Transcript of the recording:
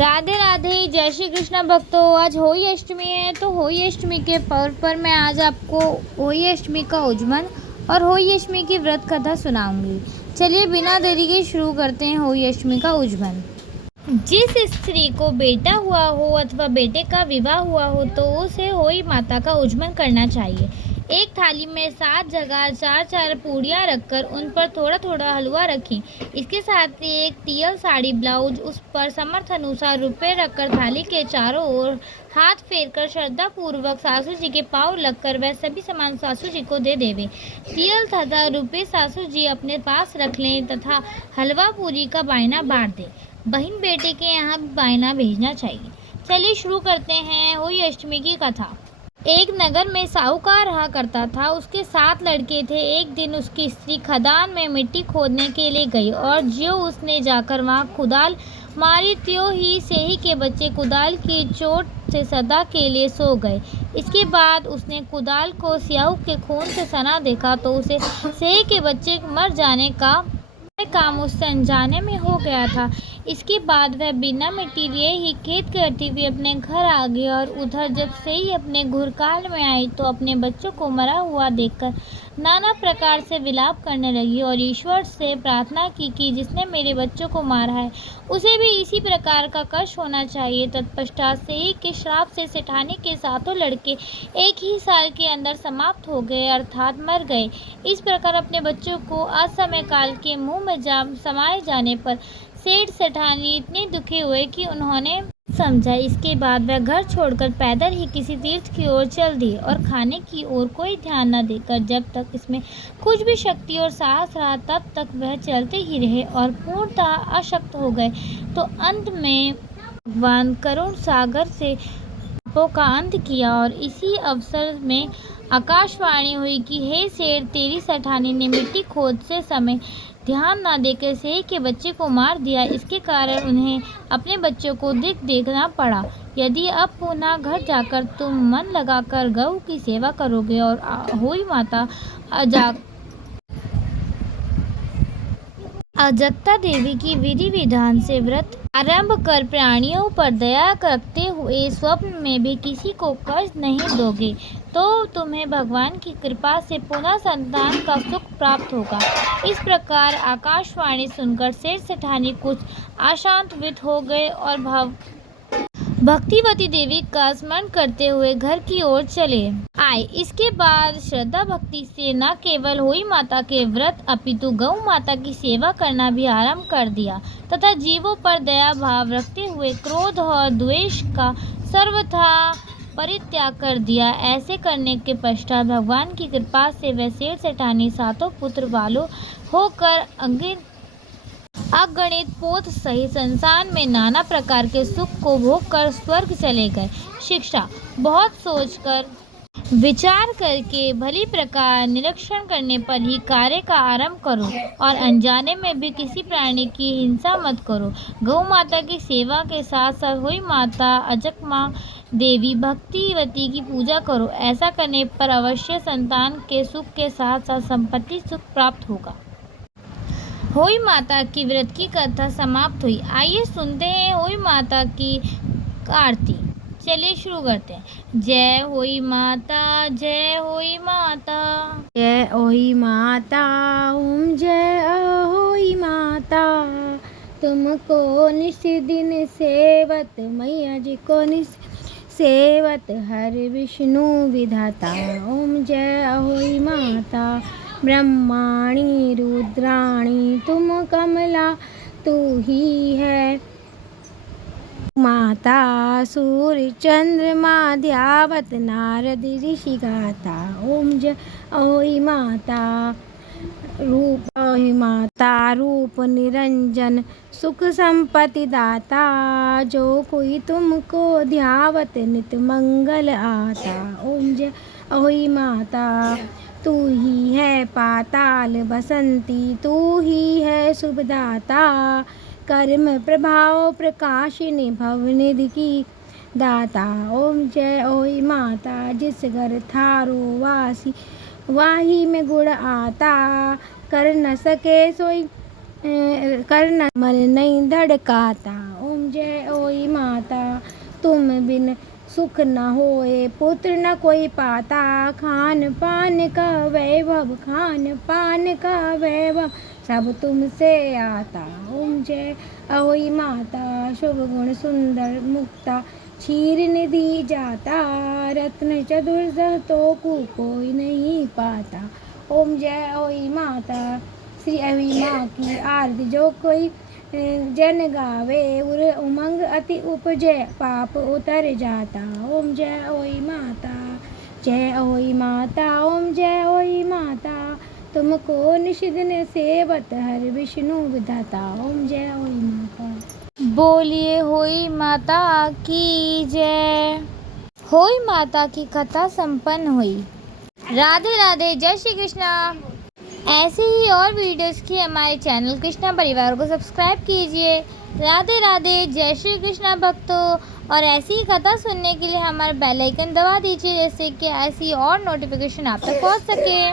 राधे राधे, जय श्री कृष्ण भक्तों। आज होली अष्टमी है, तो होली अष्टमी के पर्व पर मैं आज आपको होली अष्टमी का उज्जमन और होली अष्टमी की व्रत कथा सुनाऊंगी। चलिए बिना देरी के शुरू करते हैं होली अष्टमी का उज्जमन। जिस स्त्री को बेटा हुआ हो अथवा बेटे का विवाह हुआ हो तो उसे होली माता का उज्जमन करना चाहिए। एक थाली में 7 जगह 4-4 पूड़ियाँ रखकर उन पर थोड़ा थोड़ा हलवा रखें। इसके साथ ही एक टियल साड़ी ब्लाउज, उस पर समर्थ अनुसार रुपये रखकर थाली के चारों ओर हाथ फेरकर श्रद्धा पूर्वक सासू जी के पाँव लगकर वह सभी सामान सासू जी को दे देवे। टियल तथा रुपये सासू जी अपने पास रख लें तथा हलवा पूरी का बायना बांट दें। बहन बेटे के यहाँ भी बायना भेजना चाहिए। चलिए शुरू करते हैं होली अष्टमी की कथा। एक नगर में साहूकार रहा करता था। उसके 7 लड़के थे। एक दिन उसकी स्त्री खदान में मिट्टी खोदने के लिए गई और ज्यों उसने जाकर वहां कुदाल मारी त्यों ही सेही के बच्चे कुदाल की चोट से सदा के लिए सो गए। इसके बाद उसने कुदाल को स्याहू के खून से सना देखा तो उसे सेही के बच्चे मर जाने का काम उससे अनजाने में हो गया था। इसके बाद वह बिना मिट्टी लिए ही खेत करती हुई अपने घर आ गई और उधर जब से ही अपने घुरकाल में आई तो अपने बच्चों को मरा हुआ देखकर नाना प्रकार से विलाप करने लगी और ईश्वर से प्रार्थना की कि जिसने मेरे बच्चों को मारा है उसे भी इसी प्रकार का कष्ट होना चाहिए। तत्पश्चात से ही के श्राप से सेठानी के 7 लड़के एक ही साल के अंदर समाप्त हो गए, अर्थात मर गए। इस प्रकार अपने बच्चों को असमय काल के मुंह में समाये जाने पर सेठ सेठानी इतने दुखी हुए कि उन्होंने समझा। इसके बाद वह घर छोड़कर पैदल ही किसी तीर्थ की ओर चल दिए और खाने की ओर कोई ध्यान न देकर जब तक इसमें कुछ भी शक्ति और साहस रहा तब तक वह चलते ही रहे और पूर्णतः अशक्त हो गए। तो अंत में भगवान करुण सागर से पापों का अंत किया और इसी अवसर में आकाशवाणी हुई कि हे सेठ, तेरी सेठानी ने मिट्टी खोदते समय ध्यान न देकर सेठ के बच्चे को मार दिया। इसके कारण उन्हें अपने बच्चों को देखना पड़ा। यदि अब पुनः घर जाकर तुम मन लगाकर गौ की सेवा करोगे और होली माता अजगता देवी की विधि विधान से व्रत आरंभ कर प्राणियों पर दया रखते हुए स्वप्न में भी किसी को कष्ट नहीं दोगे तो तुम्हें भगवान की कृपा से पुनः संतान का सुख प्राप्त होगा। इस प्रकार आकाशवाणी सुनकर सेठ सेठानी कुछ आशान्वित हो गए और भक्तिवती देवी का स्मरण करते हुए घर की ओर चले आए। इसके बाद श्रद्धा भक्ति से न केवल होली माता के व्रत अपितु गौ माता की सेवा करना भी आरंभ कर दिया तथा जीवों पर दया भाव रखते हुए क्रोध और द्वेष का सर्वथा परित्याग कर दिया। ऐसे करने के पश्चात भगवान की कृपा से वह सेठ सेठानी 7 पुत्र वालों होकर अगणित पोत सहित संसार में नाना प्रकार के सुख को भोग कर स्वर्ग चले गए। शिक्षा: बहुत सोचकर विचार करके भली प्रकार निरीक्षण करने पर ही कार्य का आरंभ करो और अनजाने में भी किसी प्राणी की हिंसा मत करो। गौ माता की सेवा के साथ साथ होली माता अजगमा देवी भक्तिवती की पूजा करो। ऐसा करने पर अवश्य संतान के सुख के साथ साथ संपत्ति सुख प्राप्त होगा। होली माता की व्रत की कथा समाप्त हुई। आइए सुनते हैं होली माता की आरती। चलिए शुरू करते हैं। जय होली माता, जय होली माता, जय होली माता, ओम जय होली माता। तुमको निस दिन सेवत, मैया जी को निस सेवत, हर विष्णु विधाता। ओम जय होली माता, ब्रह्माणी रुद्राणी तुम कमला तू ही है माता। सूर्य चंद्रमा ध्यावत, नारद ऋषि गाता। ओम जय होली माता, रूप होली माता, रूप निरंजन सुख संपत्ति दाता। जो कोई तुमको ध्यावत नित मंगल आता। ओम जय होली माता, तू ही है पाताल बसंती, तू ही है शुभदाता। कर्म प्रभाव प्रकाशिनी भवनिधि की दाता। ओम जय होली माता, जिस घर थारो वासी वाही में गुण आता। कर न सके सोई कर न मन नहीं धड़काता। ओम जय होली माता। तुम बिन सुख न होए पुत्र न कोई पाता। खान पान का वैभव, खान पान का वैभव सब तुमसे आता। ओम जय अहोई माता, शुभ गुण सुंदर मुक्ता, क्षीर निधि जाता, रत्न चतुर्दश तो को कोई नहीं पाता। ओम जय अहोई माता, श्री अहोई माँ की आरती जो कोई जन गावे, उर उमंग अति उपजे, पाप उतर जाता। ओम जय अहोई माता, जय अहोई माता, ओम जय अहोई माता, तुमको निषिदिन सेवत हर विष्णु विधाता। ओम जय अहोई माता। बोलिए होई माता की जय। होई माता की कथा संपन्न हुई। राधे राधे, जय श्री कृष्णा। ऐसे ही और वीडियोस के हमारे चैनल कृष्णा परिवार को सब्सक्राइब कीजिए। राधे राधे, जय श्री कृष्णा भक्तों। और ऐसी ही कथा सुनने के लिए हमारा बेल आइकन दबा दीजिए, जैसे कि ऐसी और नोटिफिकेशन आप तक पहुंच सके।